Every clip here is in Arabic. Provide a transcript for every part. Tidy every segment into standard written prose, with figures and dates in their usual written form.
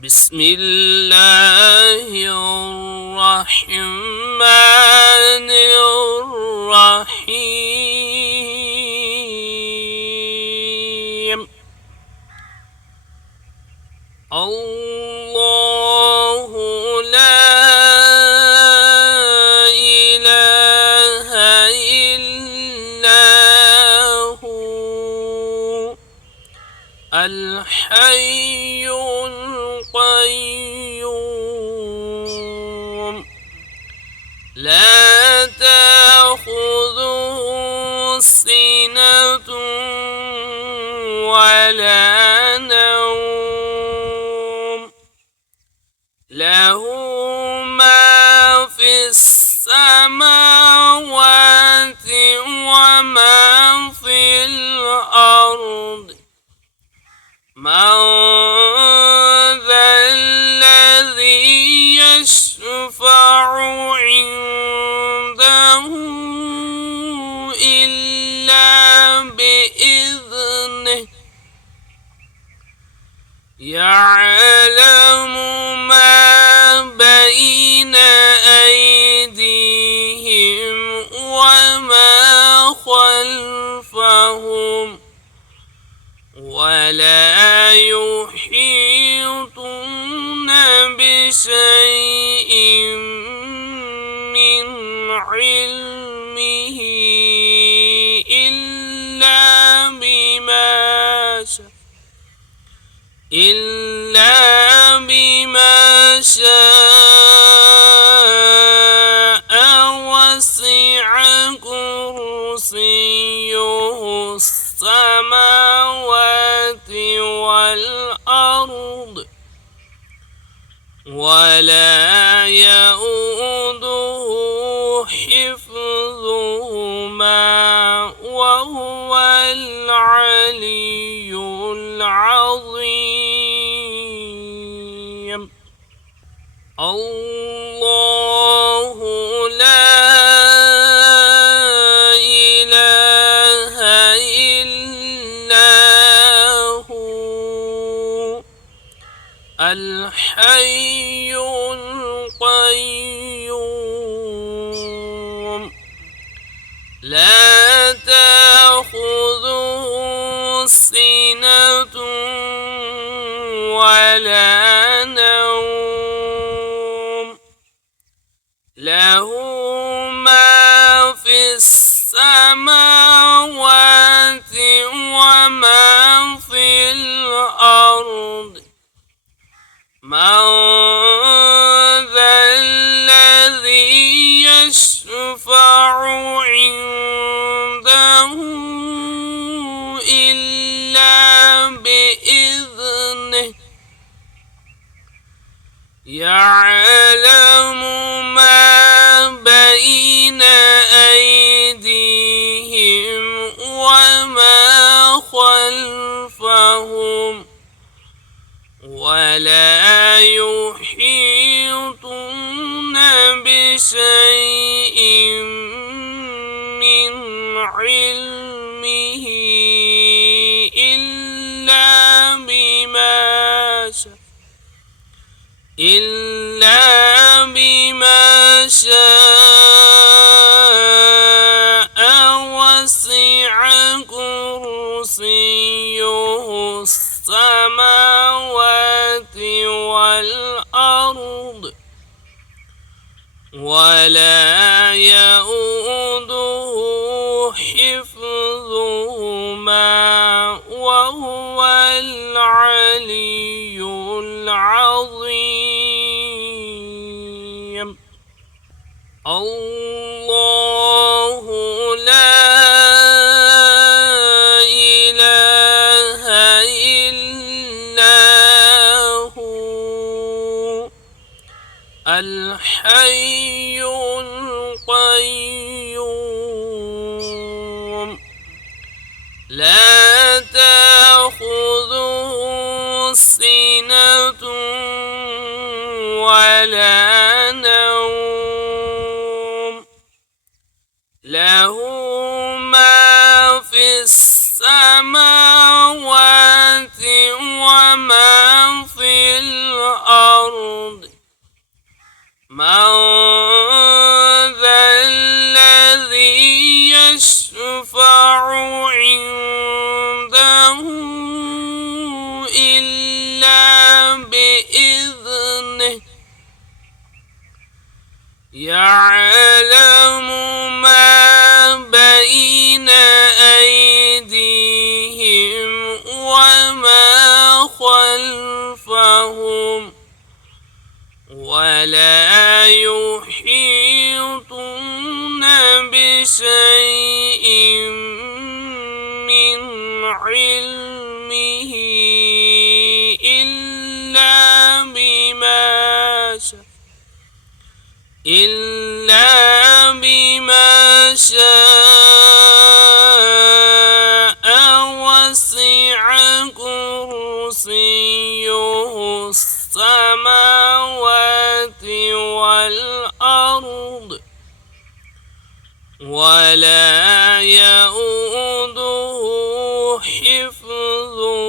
بسم الله الرحمن الرحيم. الله لا إله إلا هو الحي القيوم لا تأخذه سنة ولا نوم، له ما في السماوات وما في الأرض. من ذا الذي يشفع عنده إلا بإذنه، يعلم ما بين أيديهم وما خلفهم ولا يحيطون بشيء من علمه إلا بما شاء، وسع كرسيه السماوات والأرض ولا يؤوده حفظهما وهو العلي العظيم. الله لا إله إلا هو الحي القيوم لا تأخذه سنة ولا نوم، له ما في السماوات وما في الأرض. من ذا الذي يشفع عنده إلا بإذنه، يعلم ما بين أيديهم وما خلفهم ولا يحيطون بشيء من علمه إلا بما شاء، وسع كرسيه السماوات والأرض ولا يؤوده حفظهما وهو العلي العظيم. الله لا إله إلا هو الحي القيوم لا تأخذه سنة ولا نوم، له ما في السماوات وما في الأرض. من ذا الذي يشفع عنده إلا بإذنه يعلم ما بين أيديهم وما خلفهم ولا يحيطون بشيء من علمه إلا بما شاء وسع كرسيه السماوات والأرض ولا يؤوده حفظهما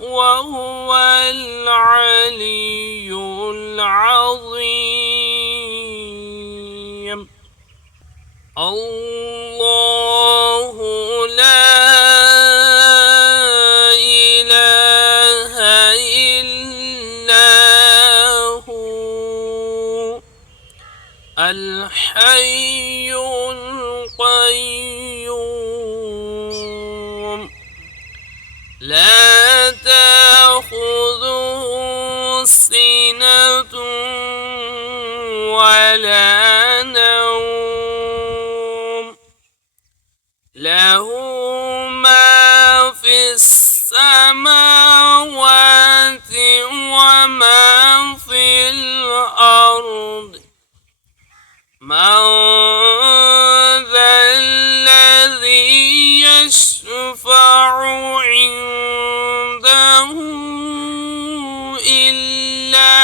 وهو العلي العظيم. الله لا إله إلا هو الحي القيوم لا تأخذه سنة ولا نوم له ما في السماوات وما في الأرض من ذا الذي يشفع عنده إلا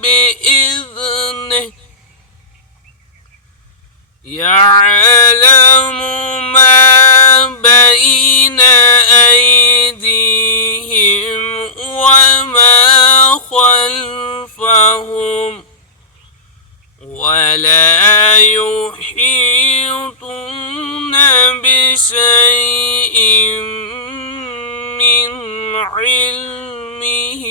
بإذنه يعلم ما بين أيديهم وما خلفهم ولا يحيطون بشيء من علمه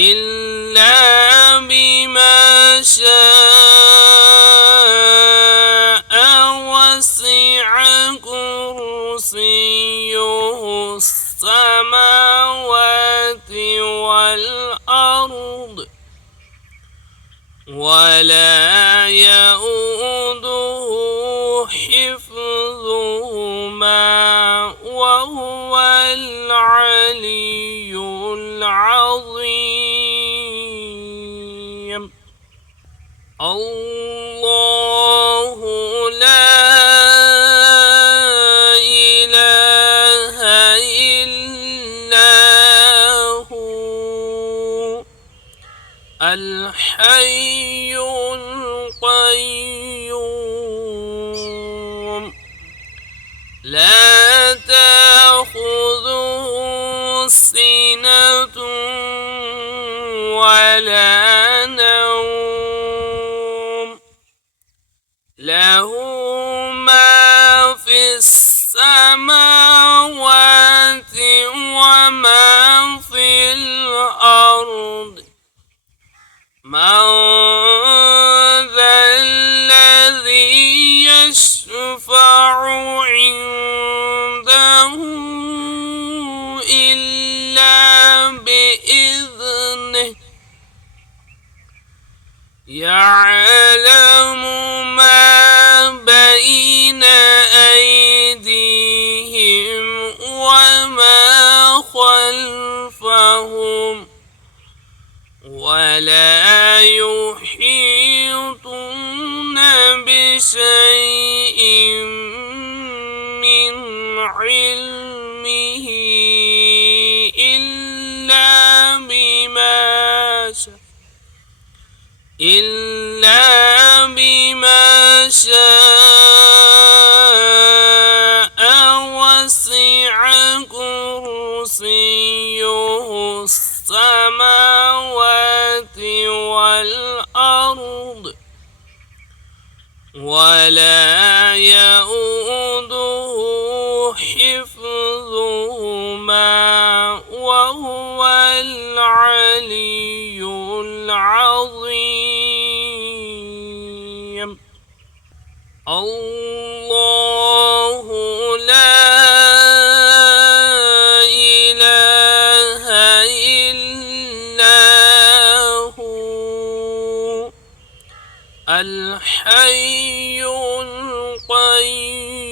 إلا بما شاء وسع كرسيه السماوات والأرض ولا يؤوده حفظهما وهو العلي العظيم. الله لا إله إلا هو الحي القيوم لا تأخذه سنة ولا نوم له ما في السماوات وما في الأرض من ذا الذي يشفع عنده إلا بإذنه يعلم ما بين أيديهم وما خلفهم ولا يحيطون بشيء من علمه إلا بما شاء وسع كرسيه ولا يؤوده حفظهما وهو العلي العظيم. الله لا إله إلا هو الحي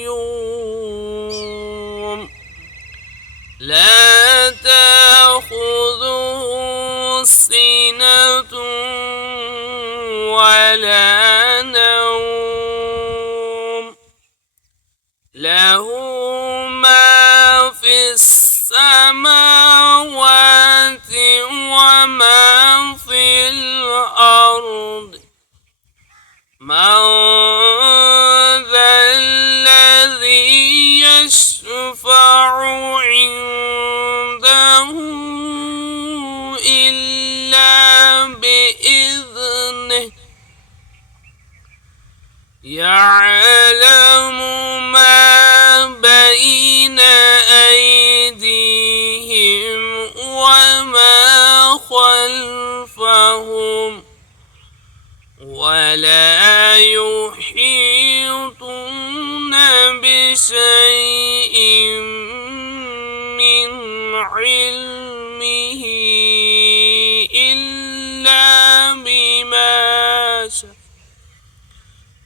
القيوم لا تأخذه سنة ولا نوم له ما في السماوات وما في الأرض. من ذا الذي يشفع عنده إلا بإذنه يعلم ما بين أيديهم وما خلفهم ولا يحيطون بشيء من علمه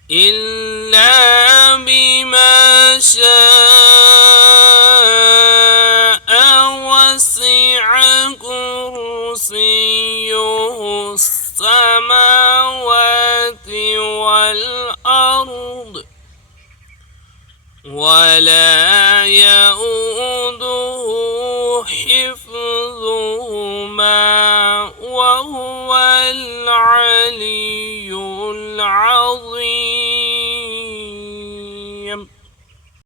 إلا بما شاء وسع كرسيه السماوات والأرض ولا يؤوده حفظهما وهو العلي